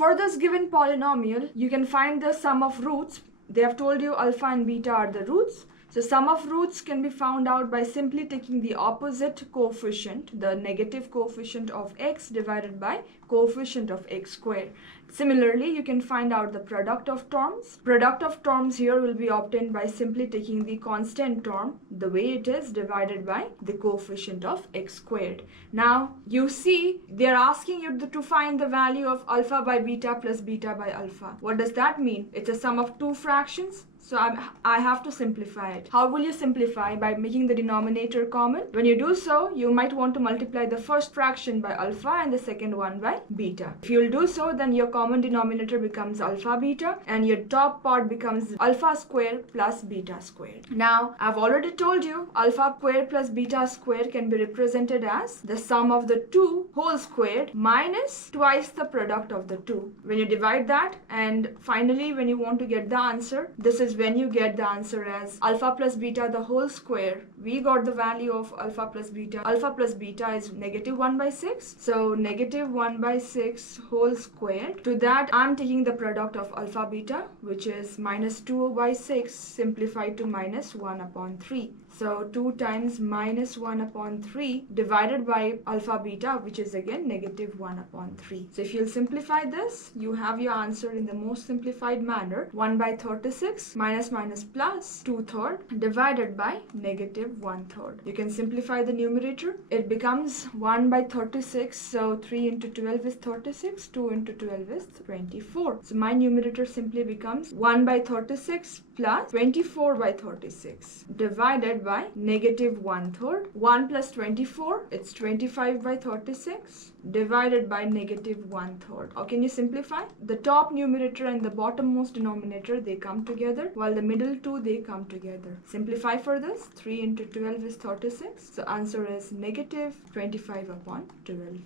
For this given polynomial, you can find the sum of roots. They have told you alpha and beta are the roots. So sum of roots can be found out by simply taking the opposite coefficient, the negative coefficient of x divided by coefficient of x squared. Similarly, you can find out the product of terms. Product of terms here will be obtained by simply taking the constant term, the way it is, divided by the coefficient of x squared. Now, you see, they are asking you to find the value of alpha by beta plus beta by alpha. What does that mean? It's a sum of two fractions. So I have to simplify it. How will you simplify? By making the denominator common. When you do so, you might want to multiply the first fraction by alpha and the second one by beta. If you will do so, then your common denominator becomes alpha beta and your top part becomes alpha squared plus beta squared. Now, I've already told you alpha squared plus beta squared can be represented as the sum of the two whole squared minus twice the product of the two. When you divide that, and finally when you want to get the answer, this is when you get the answer as alpha plus beta the whole square. We got the value of alpha plus beta. Alpha plus beta is negative 1 by 6. So negative 1 by 6 whole squared. To that, I'm taking the product of alpha beta, which is minus 2 by 6 simplified to minus 1 upon 3. So 2 times minus 1 upon 3 divided by alpha beta, which is again negative 1 upon 3. So if you'll simplify this, you have your answer in the most simplified manner. 1 by 36 minus minus plus 2/3 divided by negative 1/3. You can simplify the numerator. It becomes 1 by 36. So 3 into 12 is 36. 2 into 12 is 24. So my numerator simply becomes 1 by 36 plus 24 by 36 divided by negative 1/3. 1 plus 24, it's 25 by 36 divided by negative 1/3. How can you simplify? The top numerator and the bottommost denominator, they come together, while the middle two, they come together. Simplify for this. 3 into 12 is 36. So answer is negative 25 upon 12.